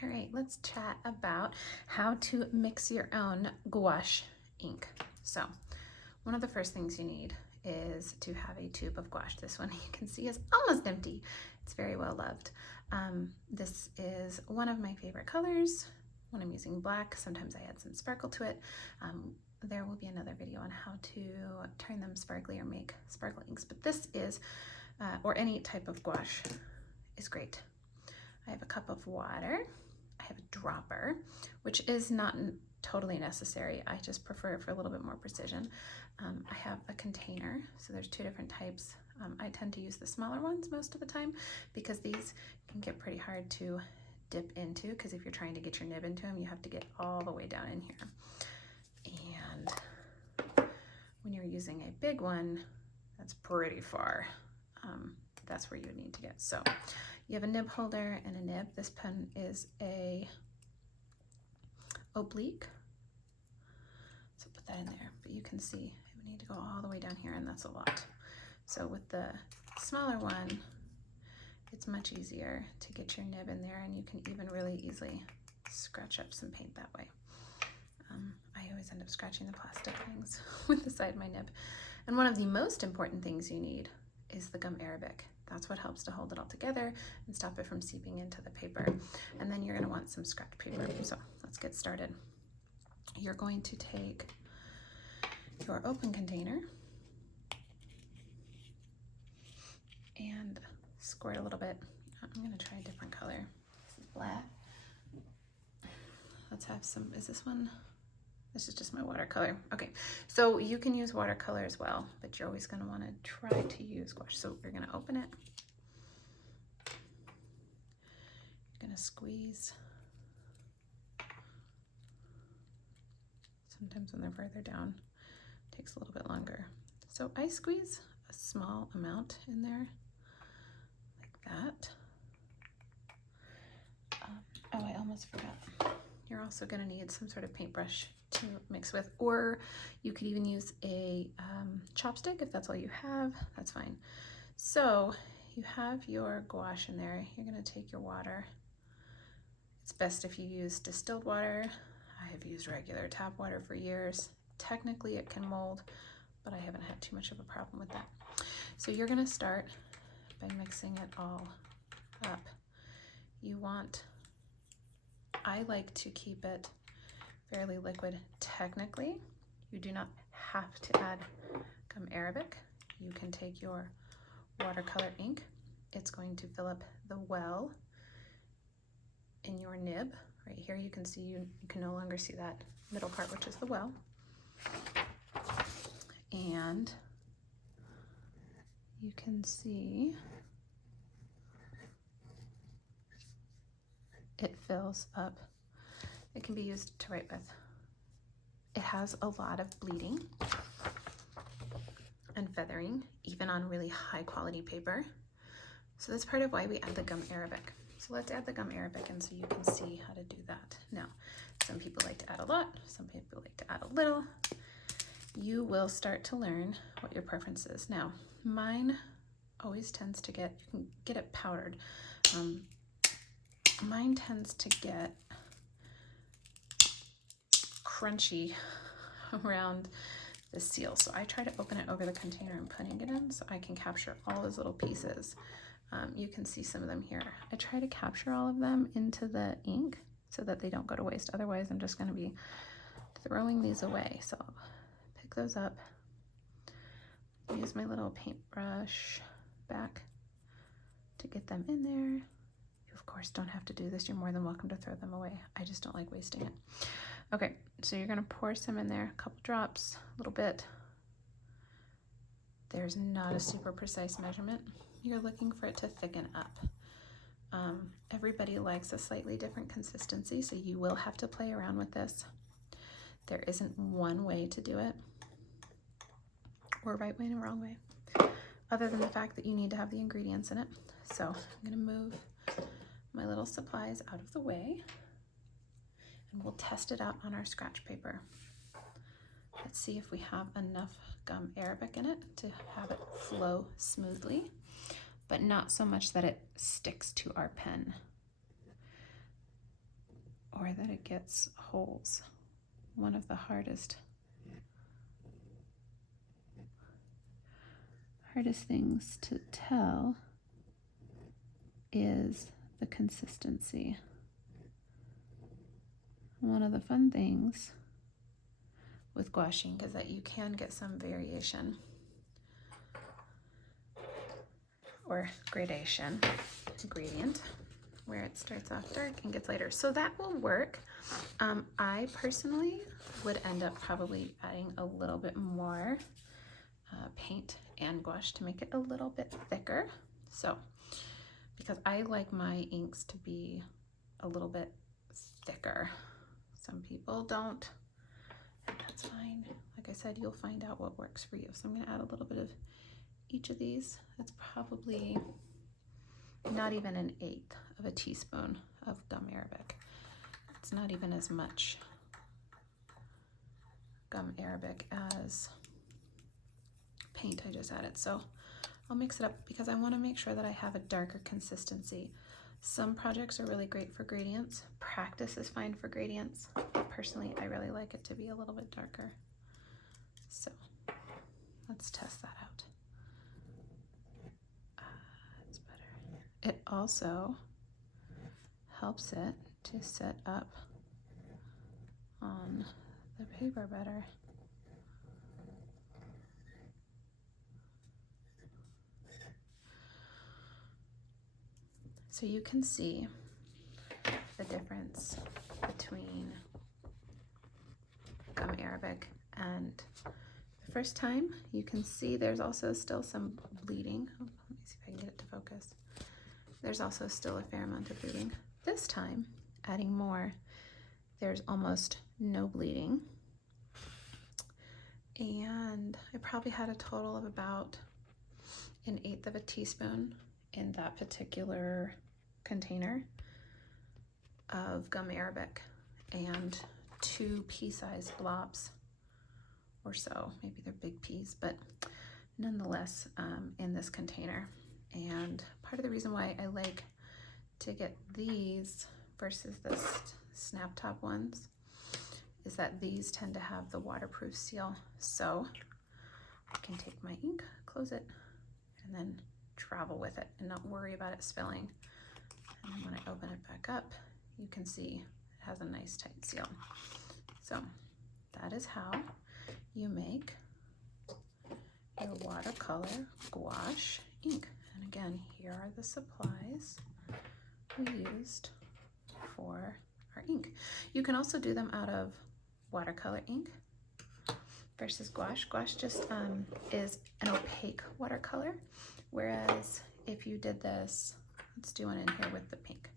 All right, let's chat about how to mix your own gouache ink. So one of the first things you need is to have a tube of gouache. This one you can see is almost empty. It's very well loved. This is one of my favorite colors. When I'm using black, sometimes I add some sparkle to it. There will be another video on how to turn them sparkly or make sparkle inks, but this is, or any type of gouache is great. I have a cup of water. I have a dropper, which is not totally necessary. I just prefer it for a little bit more precision. I have a container, so there's two different types. I tend to use the smaller ones most of the time because these can get pretty hard to dip into, because if you're trying to get your nib into them, you have to get all the way down in here. And when you're using a big one, that's pretty far. That's where you would need to get. So you have a nib holder and a nib. This pen is a oblique, so put that in there, but you can see it would need to go all the way down here, and that's a lot. So with the smaller one, it's much easier to get your nib in there, and you can even really easily scratch up some paint that way. I always end up scratching the plastic things with the side of my nib. And one of the most important things you need is the gum arabic. That's what helps to hold it all together and stop it from seeping into the paper. And then you're going to want some scratch paper. So let's get started. You're going to take your open container and squirt a little bit. I'm going to try a different color. This is black. Let's have some, is this one? This is just my watercolor. Okay, so you can use watercolor as well, but you're always going to want to try to use gouache. So you're going to open it. You're going to squeeze. Sometimes when they're further down, it takes a little bit longer. So I squeeze a small amount in there, like that. Oh, I almost forgot. You're also going to need some sort of paintbrush to mix with, or you could even use a chopstick if that's all you have. That's fine. So you have your gouache in there. You're going to take your water. It's best if you use distilled water. I have used regular tap water for years. Technically it can mold, but I haven't had too much of a problem with that. So you're going to start by mixing it all up. I like to keep it fairly liquid. Technically, you do not have to add gum arabic. You can take your watercolor ink. It's going to fill up the well in your nib. Right here you can see, you can no longer see that middle part, which is the well. And you can see it fills up. It can be used to write with. It has a lot of bleeding and feathering, even on really high quality paper. So that's part of why we add the gum arabic. So let's add the gum arabic in so you can see how to do that. Now, some people like to add a lot, some people like to add a little. You will start to learn what your preference is. Now, mine always tends to get, you can get it powdered. Mine tends to get crunchy around the seal. So I try to open it over the container and putting it in so I can capture all those little pieces. You can see some of them here. I try to capture all of them into the ink so that they don't go to waste. Otherwise, I'm just going to be throwing these away. So I'll pick those up, use my little paintbrush back to get them in there. You, of course, don't have to do this. You're more than welcome to throw them away. I just don't like wasting it. Okay, so you're going to pour some in there, a couple drops, a little bit. There's not a super precise measurement. You're looking for it to thicken up. Everybody likes a slightly different consistency, so you will have to play around with this. There isn't one way to do it, or right way and a wrong way, other than the fact that you need to have the ingredients in it. So I'm going to move my little supplies out of the way, and we'll test it out on our scratch paper. Let's see if we have enough gum arabic in it to have it flow smoothly, but not so much that it sticks to our pen. or that it gets holes. One of the hardest things to tell is the consistency. One of the fun things with gouache ink is that you can get some variation or gradation, gradient, where it starts off dark and gets lighter. So that will work. I personally would end up probably adding a little bit more paint and gouache to make it a little bit thicker. So, because I like my inks to be a little bit thicker. Some people don't, and that's fine. Like I said, you'll find out what works for you. So I'm gonna add a little bit of each of these. That's probably not even 1/8 of a teaspoon of gum arabic. It's not even as much gum arabic as paint I just added. So I'll mix it up because I want to make sure that I have a darker consistency. Some projects are really great for gradients. Practice is fine for gradients. Personally, I really like it to be a little bit darker. So let's test that out. It's better. It also helps it to sit up on the paper better. So you can see the difference between gum arabic and the first time. You can see there's also still some bleeding. Oh, let me see if I can get it to focus. There's also still a fair amount of bleeding. This time, adding more, there's almost no bleeding. And I probably had a total of about 1/8 of a teaspoon in that particular container of gum arabic and 2 pea-sized blobs or so. Maybe they're big peas, but nonetheless in this container. And part of the reason why I like to get these versus the snap top ones is that these tend to have the waterproof seal. So I can take my ink, close it, and then travel with it and not worry about it spilling. And then when I open it back up, you can see it has a nice tight seal. So that is how you make your watercolor gouache ink. And again, here are the supplies we used for our ink. You can also do them out of watercolor ink versus gouache. Gouache just is an opaque watercolor, whereas if you did this, let's do one in here with the pink.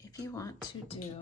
If you want to do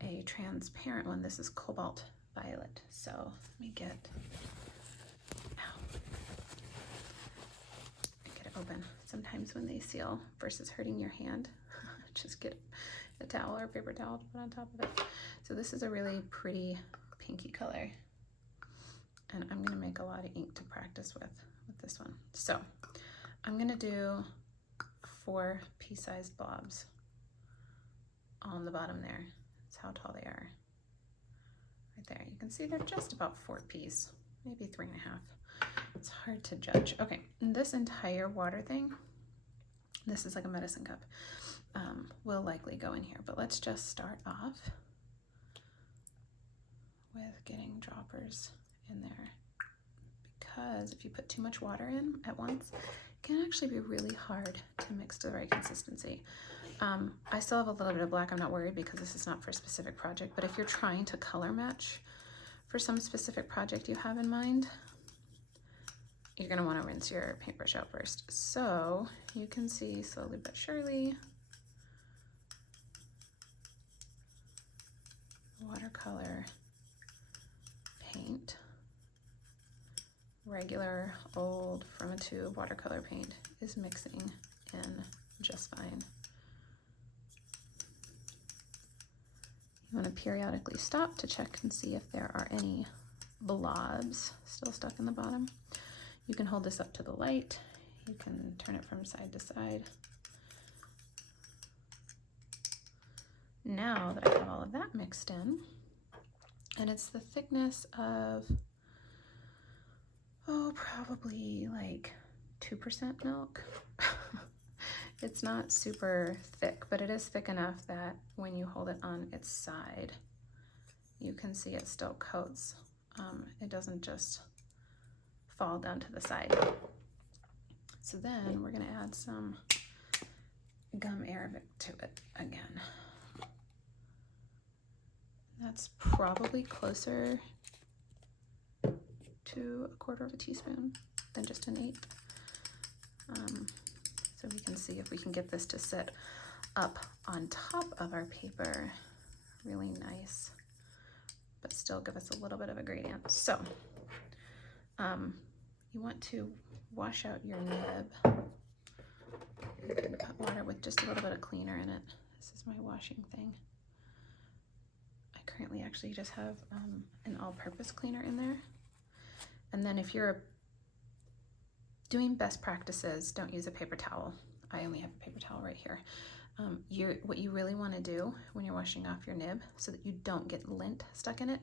a transparent one, this is cobalt violet. So let me get it open. Sometimes when they seal, versus hurting your hand, just get a towel or a paper towel to put on top of it. So this is a really pretty pinky color. And I'm gonna make a lot of ink to practice with this one. So I'm gonna do 4 pea-sized blobs on the bottom there. That's how tall they are. Right there, you can see they're just about 4 peas, maybe 3.5. It's hard to judge. Okay, and this entire water thing, this is like a medicine cup, will likely go in here, but let's just start off with getting droppers in there, because if you put too much water in at once, it can actually be really hard to mix to the right consistency. I still have a little bit of black. I'm not worried because this is not for a specific project, but if you're trying to color match for some specific project you have in mind, you're gonna wanna rinse your paintbrush out first. So you can see slowly but surely, watercolor paint, regular old from a tube watercolor paint is mixing in just fine. You want to periodically stop to check and see if there are any blobs still stuck in the bottom. You can hold this up to the light. You can turn it from side to side. Now that I have all of that mixed in, and it's the thickness of, oh, probably like 2% milk. It's not super thick, but it is thick enough that when you hold it on its side, you can see it still coats. It doesn't just fall down to the side. So then we're gonna add some gum arabic to it again. That's probably closer to 1/4 teaspoon than just an 1/8. So we can see if we can get this to sit up on top of our paper really nice, but still give us a little bit of a gradient. So you want to wash out your nib. You can put water with just a little bit of cleaner in it. This is my washing thing. I currently actually just have an all-purpose cleaner in there. And then if you're doing best practices, don't use a paper towel. I only have a paper towel right here. What you really want to do when you're washing off your nib so that you don't get lint stuck in it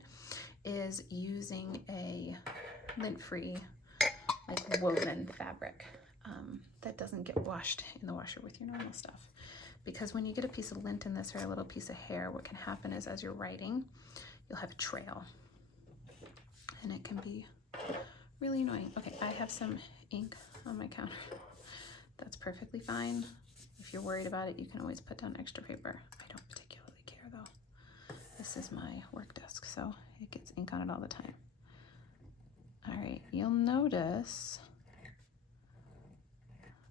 is using a lint-free, like woven fabric that doesn't get washed in the washer with your normal stuff. Because when you get a piece of lint in this or a little piece of hair, what can happen is as you're writing, you'll have a trail. And it can be really annoying. Okay, I have some ink on my counter. That's perfectly fine. If you're worried about it, you can always put down extra paper. I don't particularly care though. This is my work desk, so it gets ink on it all the time. All right, you'll notice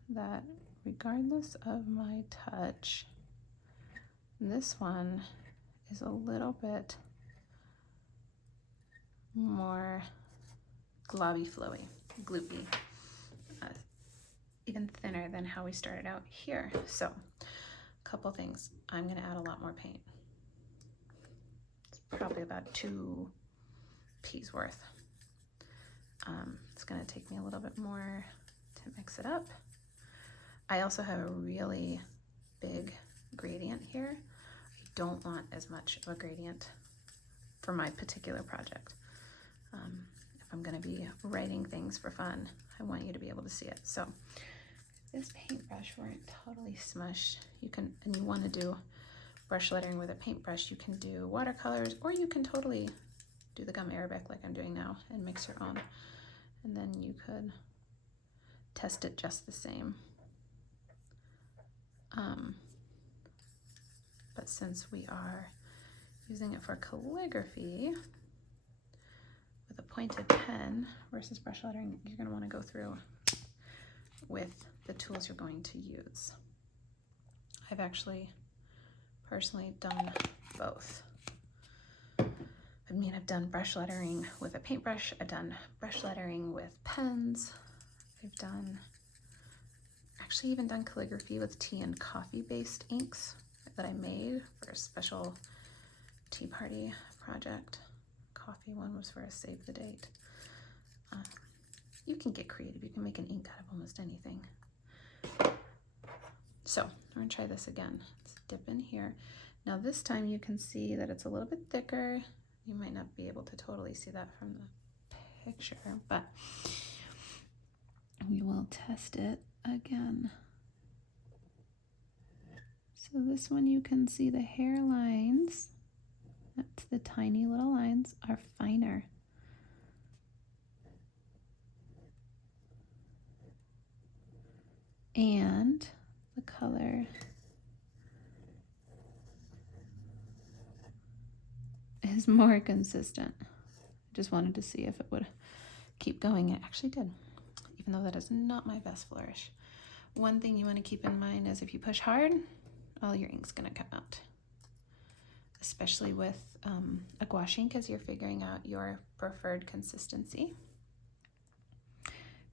that regardless of my touch, this one is a little bit more globby, flowy, gloopy, even thinner than how we started out here. So a couple things. I'm gonna add a lot more paint. It's probably about 2 peas worth. It's gonna take me a little bit more to mix it up. I also have a really big gradient here. I don't want as much of a gradient for my particular project. If I'm gonna be writing things for fun, I want you to be able to see it. So this paintbrush weren't totally smushed. You can, and you wanna do brush lettering with a paintbrush, you can do watercolors, or you can totally do the gum arabic like I'm doing now and mix your own. And then you could test it just the same. But since we are using it for calligraphy with a pointed pen versus brush lettering, you're going to want to go through with the tools you're going to use. I've actually personally done both. I mean, I've done brush lettering with a paintbrush, I've done brush lettering with pens, I've done, actually even done calligraphy with tea and coffee based inks that I made for a special tea party project. Coffee one was for a save the date. You can get creative, you can make an ink out of almost anything. So we're gonna try this again. Let's dip in here. Now this time you can see that it's a little bit thicker. You might not be able to totally see that from the picture, but we will test it again. So this one you can see the hairlines, that's the tiny little lines, are finer. And the color is more consistent. I just wanted to see if it would keep going. It actually did, even though that is not my best flourish. One thing you want to keep in mind is if you push hard, all your ink's gonna come out. Especially with a gouache ink as you're figuring out your preferred consistency.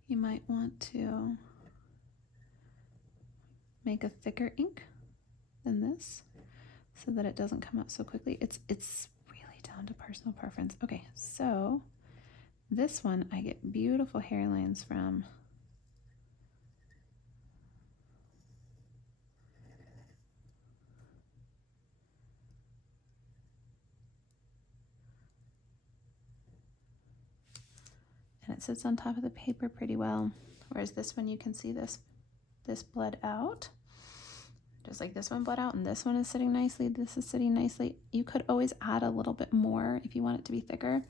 You might want to make a thicker ink than this so that it doesn't come out so quickly. It's really down to personal preference. Okay, so this one I get beautiful hairlines from. it sits on top of the paper pretty well. Whereas this one, you can see this bled out. Just like this one bled out, and this one is sitting nicely. This is sitting nicely. You could always add a little bit more if you want it to be thicker.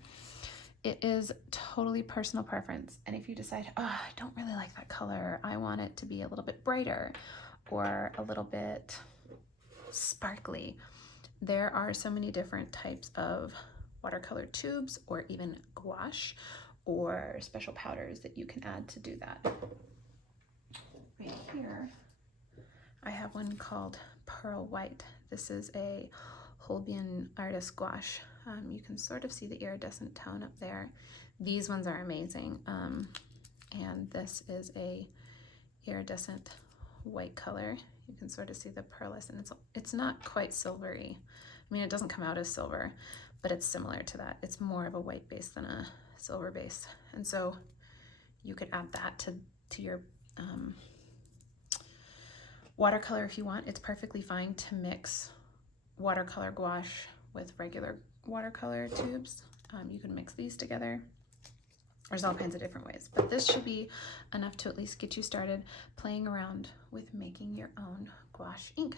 It is totally personal preference. And if you decide, oh, I don't really like that color, I want it to be a little bit brighter or a little bit sparkly, there are so many different types of watercolor tubes or even gouache or special powders that you can add to do that. Right here, I have one called Pearl White. This is a Holbein artist gouache. You can sort of see the iridescent tone up there. These ones are amazing. And this is a iridescent white color. You can sort of see the pearlescent. It's not quite silvery. I mean, it doesn't come out as silver, but it's similar to that. It's more of a white base than a silver base. And so you could add that to your watercolor if you want. It's perfectly fine to mix watercolor gouache with regular watercolor tubes. You can mix these together. There's all kinds of different ways, but this should be enough to at least get you started playing around with making your own gouache ink.